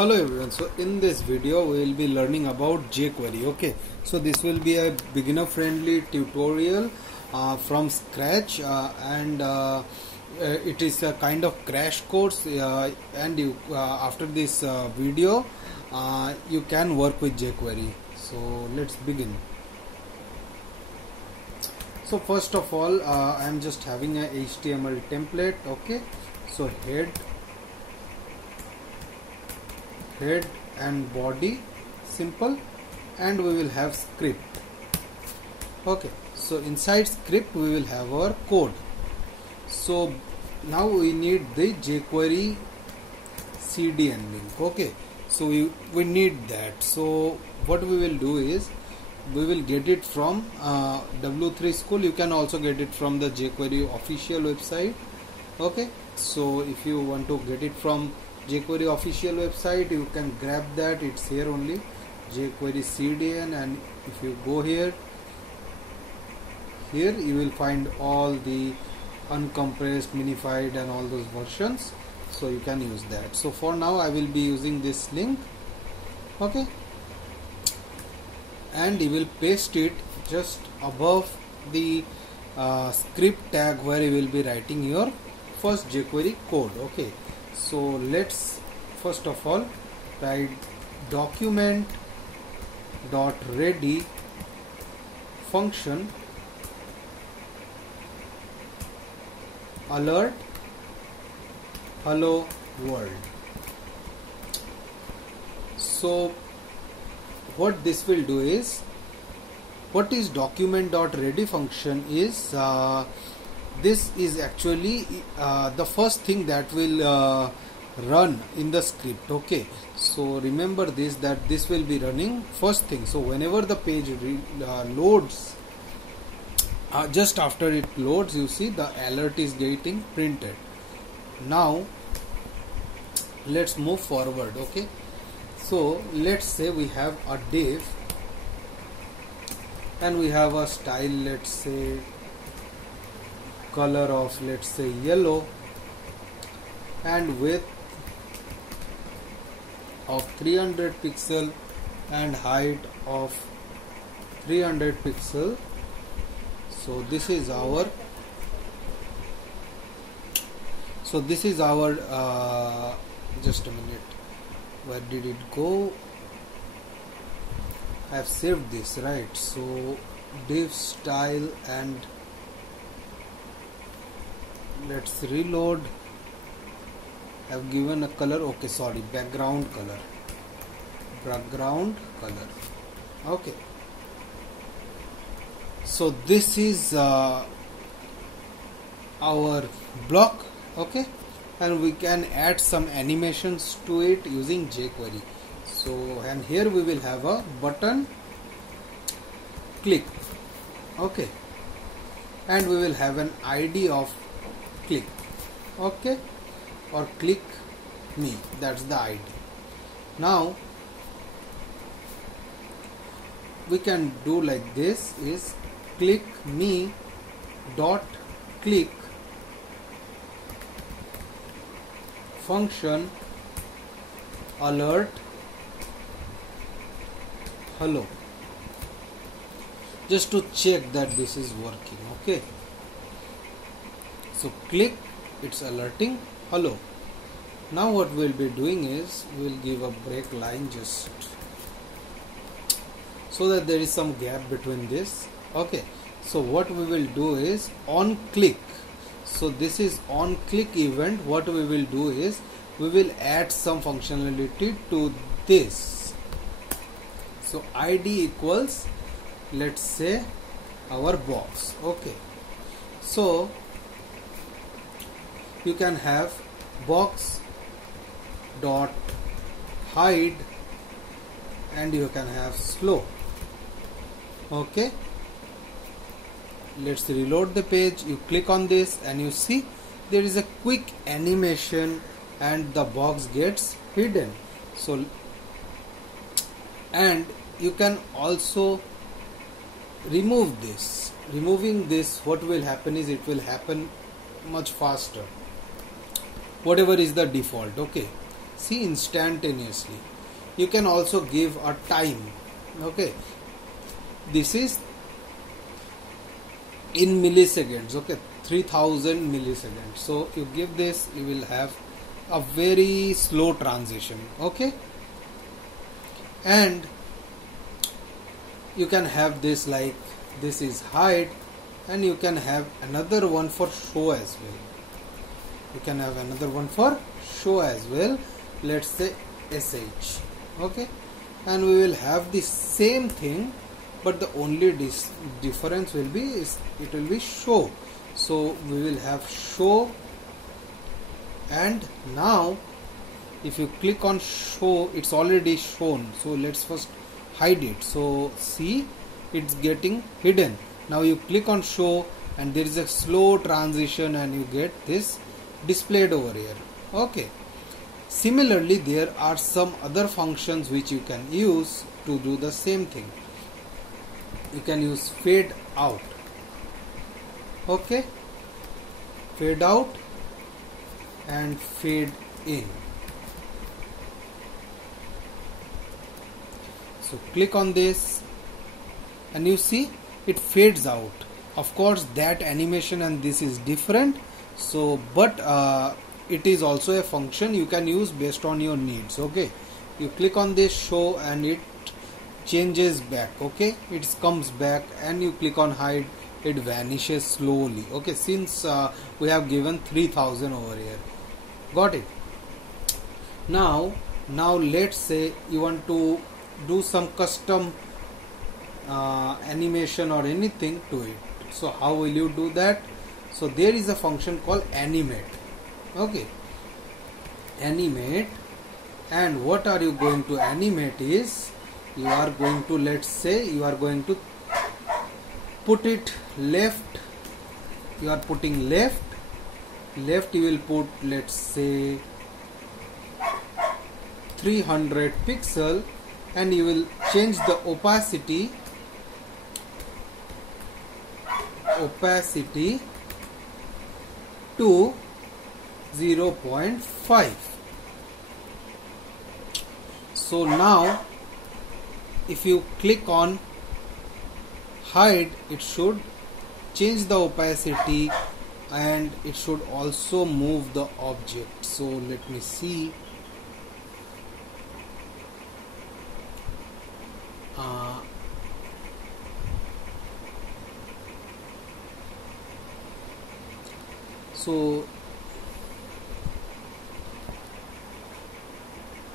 Hello everyone, so in this video we will be learning about jQuery. Okay, so this will be a beginner friendly tutorial from scratch, and it is a kind of crash course, and you after this video you can work with jQuery. So let's begin. So first of all, I am just having a HTML template. Okay, so head and body, simple, and we will have script. Okay, so inside script we will have our code. So now we need the jQuery CDN link. Okay, so we need that. So what we will do is we will get it from W3 School. You can also get it from the jQuery official website. Okay, so if you want to get it from jQuery official website, you can grab that. It's here only, jQuery CDN, and if you go here you will find all the uncompressed, minified and all those versions, so you can use that. So for now I will be using this link. Okay, and you will paste it just above the script tag where you will be writing your first jQuery code. Okay, so let's first of all write document.ready function alert hello world. So what this will do is, what is document.ready function is, this is actually the first thing that will run in the script. Okay, so remember this, that this will be running first thing. So whenever the page loads, just after it loads, you see the alert is getting printed. Now let's move forward. Okay, so let's say we have a div and we have a style, let's say color of, let's say, yellow, and width of 300 pixel and height of 300 pixel. So this is our just a minute, where did it go? I have saved this, right? So div style, and let's reload. I've given a color. Okay, sorry, background color. Okay, so this is our block. Okay, and we can add some animations to it using jQuery. So, and here we will have a button click. Okay, and we will have an ID of click. Okay, or click me, that's the ID. Now we can do like this, is click me dot click function alert hello, just to check that this is working. Okay, so click, it's alerting hello. Now what we'll be doing is we'll give a break line just so that there is some gap between this. Okay, so what we will do is on click. So this is on click event. What we will do is we will add some functionality to this. So ID equals, let's say, our box. Okay, so you can have box dot hide, and you can have slow. Okay, let's reload the page. You click on this and you see there is a quick animation and the box gets hidden. So, and you can also remove this. Removing this, what will happen is it will happen much faster. whatever is the default. Okay, see, instantaneously. You can also give a time. Okay, this is in milliseconds. Okay, 3000 milliseconds. So you give this, you will have a very slow transition. Okay, and you can have this like this is hide, and you can have another one for show as well. You can have another one for show as well. Let's say sh. Okay, and we will have the same thing, but the only difference will be it will be show. So we will have show, and now if you click on show, it's already shown. So let's first hide it. So see, it's getting hidden. Now you click on show and there is a slow transition and you get this displayed over here. Okay, similarly there are some other functions which you can use to do the same thing. You can use fade out. Okay, fade out and fade in. So click on this and you see it fades out. Of course that animation and this is different, so but it is also a function you can use based on your needs. Okay, you click on this show and it changes back. Okay, it comes back, and you click on hide, it vanishes slowly. Okay, since we have given 3000 over here. Got it? Now let's say you want to do some custom animation or anything to it. So how will you do that? So there is a function called animate. Okay, animate, and what are you going to animate is you are going to, let's say you are going to put it left. You are putting left, you will put, let's say 300 pixel, and you will change the opacity to 0.5. So now if you click on hide, it should change the opacity and it should also move the object. So let me see. So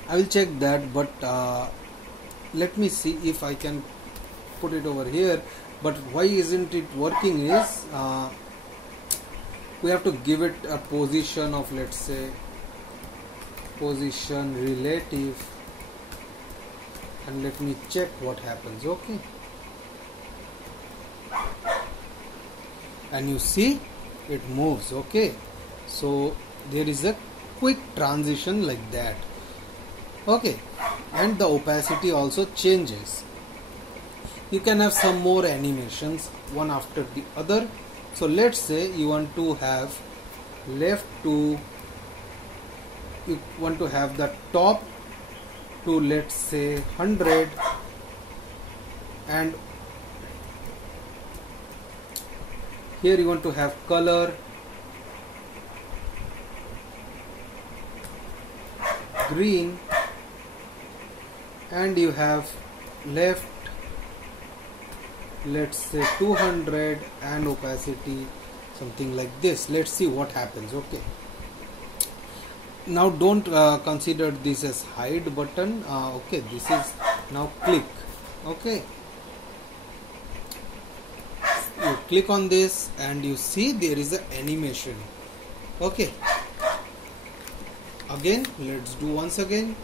I will check that, but let me see if I can put it over here. But why isn't it working is we have to give it a position of, let's say, position relative, and let me check what happens. Okay, and you see it moves. Okay, so there is a quick transition like that. Okay, and the opacity also changes. You can have some more animations one after the other. So let's say you want to have you want to have the top to, let's say 100, and here you want to have color green, and you have left, let's say 200, and opacity something like this. Let's see what happens. Okay, now don't consider this as hide button. Okay, this is now click. Okay, you click on this and you see there is an animation. Okay, again let's do once again.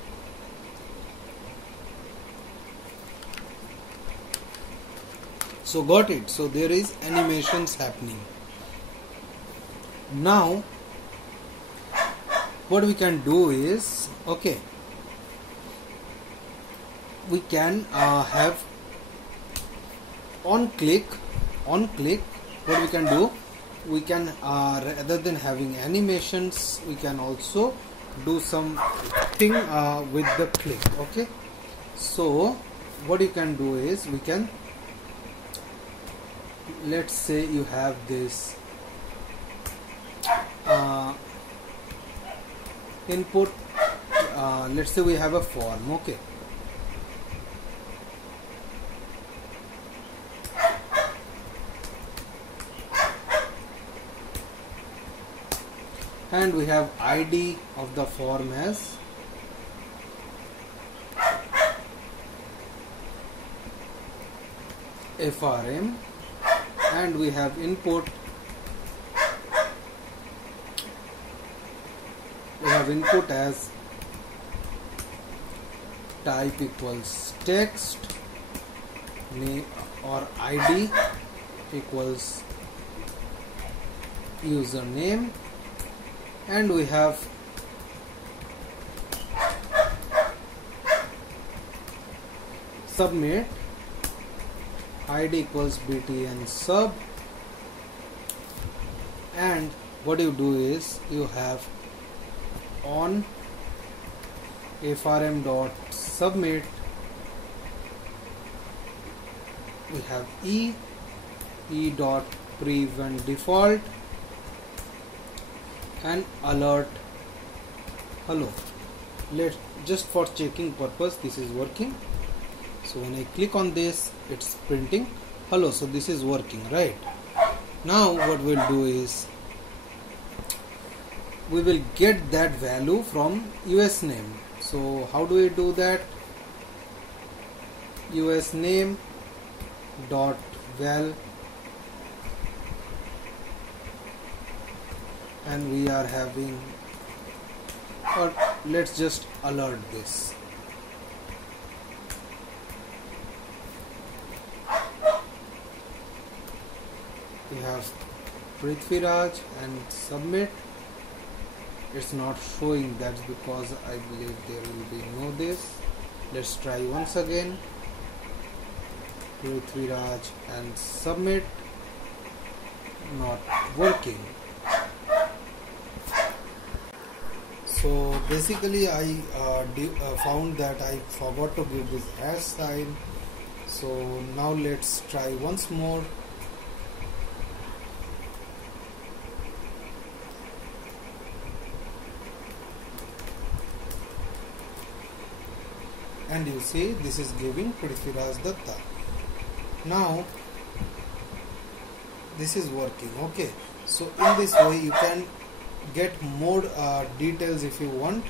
So got it. So there is animations happening. Now what we can do is, okay, we can have on click. What we can do, we can rather than having animations, we can also do some thing with the click. Okay, so what you can do is, we can, let's say you have this input, let's say we have a form. Okay, and we have ID of the form as FRM, and we have input, as type equals text, name or ID equals username, and we have submit, ID equals btn sub, and what you do is, you have on frm dot submit, we have e dot prevent default, and alert hello. Let's just for checking purpose, this is working. So when I click on this, it's printing hello. So this is working, right? Now what we'll do is, we will get that value from US name. So how do we do that? US name dot val, and we are having, or let's just alert this. We have Prithviraj and submit. It's not showing, that's because I believe there will be no this. Let's try once again. Prithviraj and submit, not working. So basically I found that I forgot to give this hash sign. So now let's try once more. And you see this is giving Prithviraj Datta. Now this is working. Okay, so in this way you can get more details if you want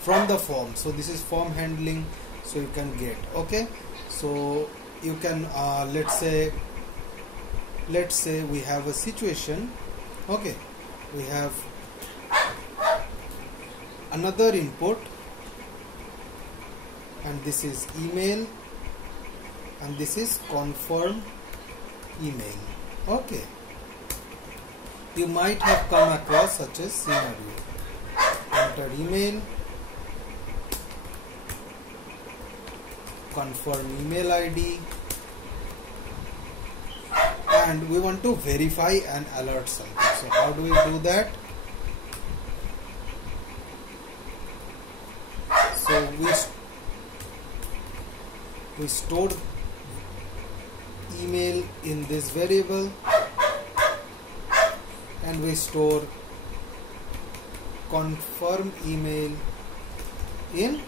from the form. So this is form handling, so you can get. Okay, so you can let's say we have a situation. Okay, we have another input, and this is email, and this is confirm email. Okay, you might have come across such a scenario. Enter email, confirm email ID, and we want to verify and alert something. So how do we do that? So we stored email in this variable, and we store confirm email in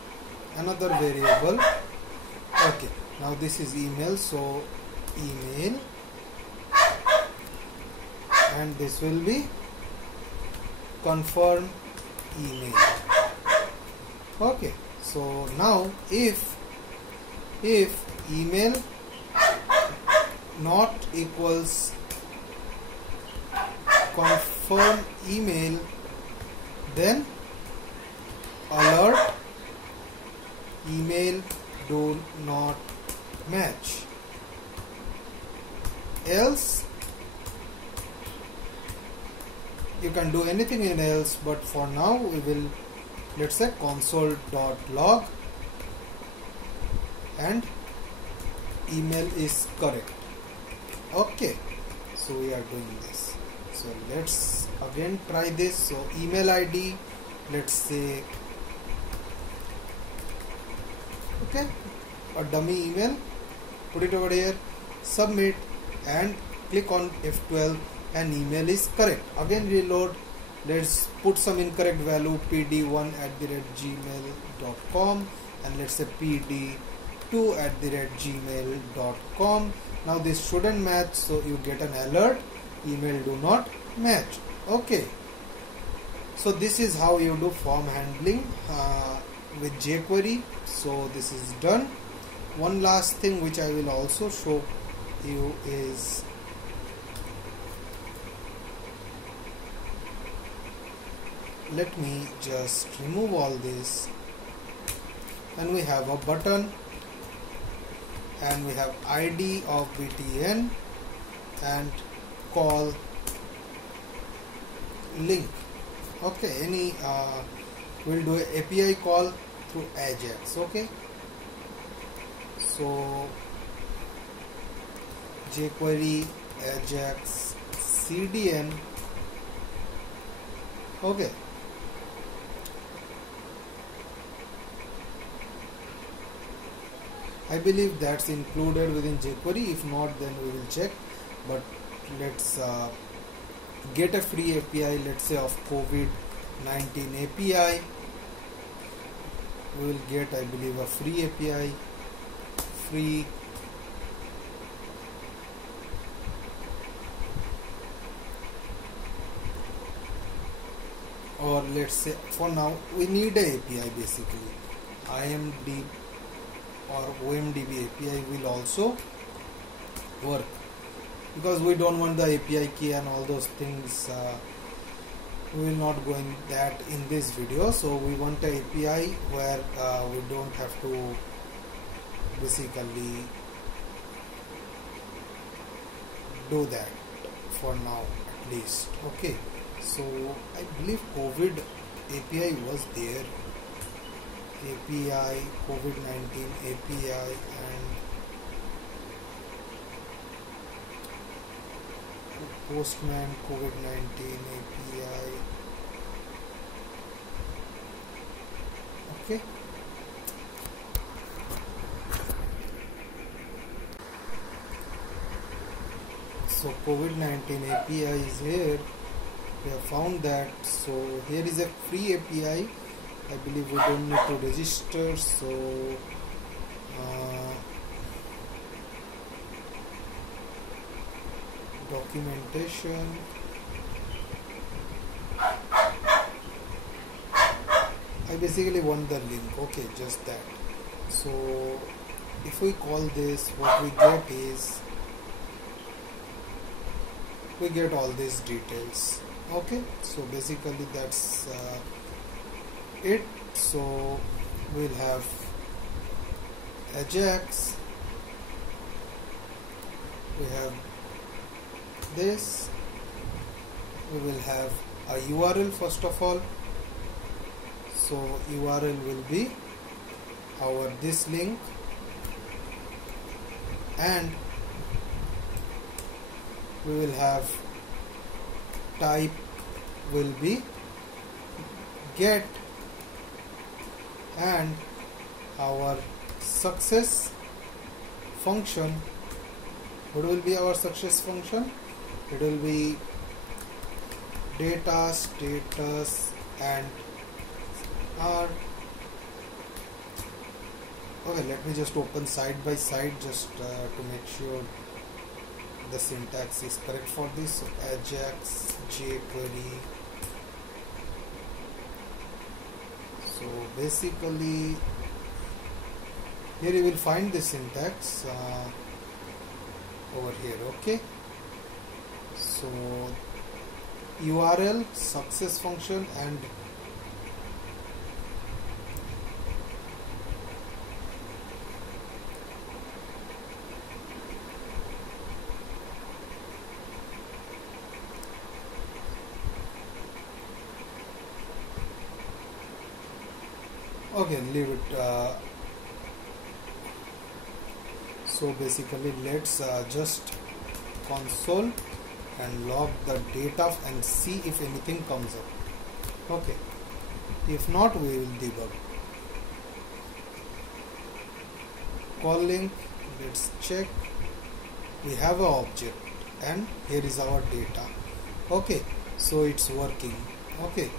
another variable. Okay, now this is email, so email, and this will be confirm email. Okay, so now if email not equals confirm email, then alert email do not match, else you can do anything in else, but for now we will, let's say, console.log and email is correct. Okay, so we are doing this. So let's again try this. So email ID let's say, okay, a dummy email, put it over here, submit, and click on F12 and email is correct. Again reload, let's put some incorrect value, pd1@gmail.com, and let's say pd2@gmail.com. now this shouldn't match, so you get an alert, email do not match. Okay, so this is how you do form handling with jQuery. So this is done. One last thing which I will also show you is let me just remove all this, and we have a button, and we have ID of btn and call link. Okay, any we'll do an API call through Ajax. Okay, so jQuery Ajax CDN. Okay, I believe that's included within jQuery. If not, then we will check. But let's get a free API, let's say of COVID-19 API. We will get, I believe, a free API, free or let's say for now we need a API basically. IMD or OMDB API will also work, because we don't want the API key and all those things. We will not go in that in this video. So we want an API where we don't have to basically do that for now at least. Okay, so I believe COVID API was there, API COVID-19 API, and Postman COVID-19 API. Okay, so COVID-19 API is here. We have found that. So here is a free API. I believe we don't need to register. So documentation, I basically want the link. Okay, just that. So if we call this, what we get is we get all these details. Okay, so basically that's it. So we'll have Ajax, we have this, we will have a URL first of all. So URL will be our this link, and we will have type will be get, and our success function, what will be our success function? It will be data status and our, okay, let me just open side by side just to make sure the syntax is correct for this. So Ajax jQuery. So basically here you will find the syntax over here. Okay, so URL, success function, and okay, leave it. So basically let's just console and log the data and see if anything comes up. Okay, If not, we will debug. Call link, let's check. We have an object and here is our data. Okay, so it's working. Okay,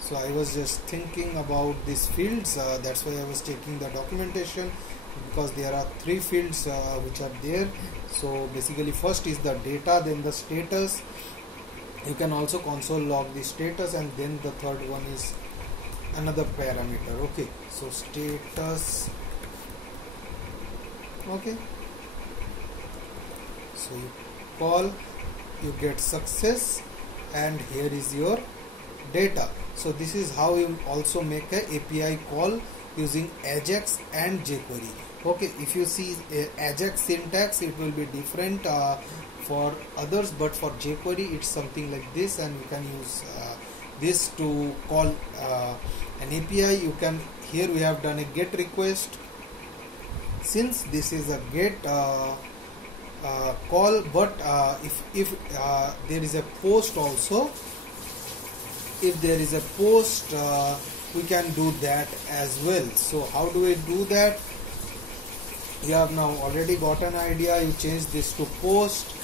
so I was just thinking about these fields, that's why I was checking the documentation, because there are 3 fields which are there. So basically first is the data, then the status. You can also console log the status, and then the third one is another parameter. Okay, so status. Okay, so you call, you get success, and here is your data. So this is how you also make a API call using Ajax and jQuery. Okay, if you see Ajax syntax, it will be different for others, but for jQuery it's something like this, and you can use this to call an API. You can, here we have done a GET request. Since this is a GET call, but if there is a post also, if there is a post, we can do that as well. So how do we do that? You have now already got an idea. You change this to post,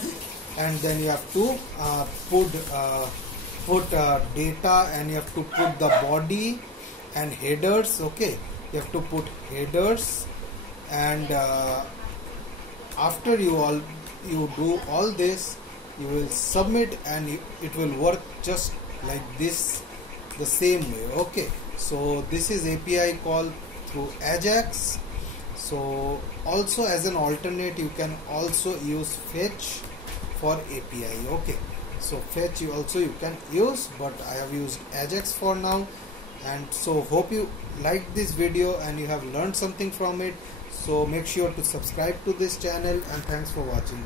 and then you have to put data, and you have to put the body and headers. Okay, you have to put headers, and after you do all this, you will submit, and it will work just like this, the same way. Okay, so this is API call through Ajax. So also as an alternate, you can also use fetch for API. Okay, so fetch you can use, but I have used Ajax for now. And so hope you liked this video and you have learned something from it. So make sure to subscribe to this channel, and thanks for watching.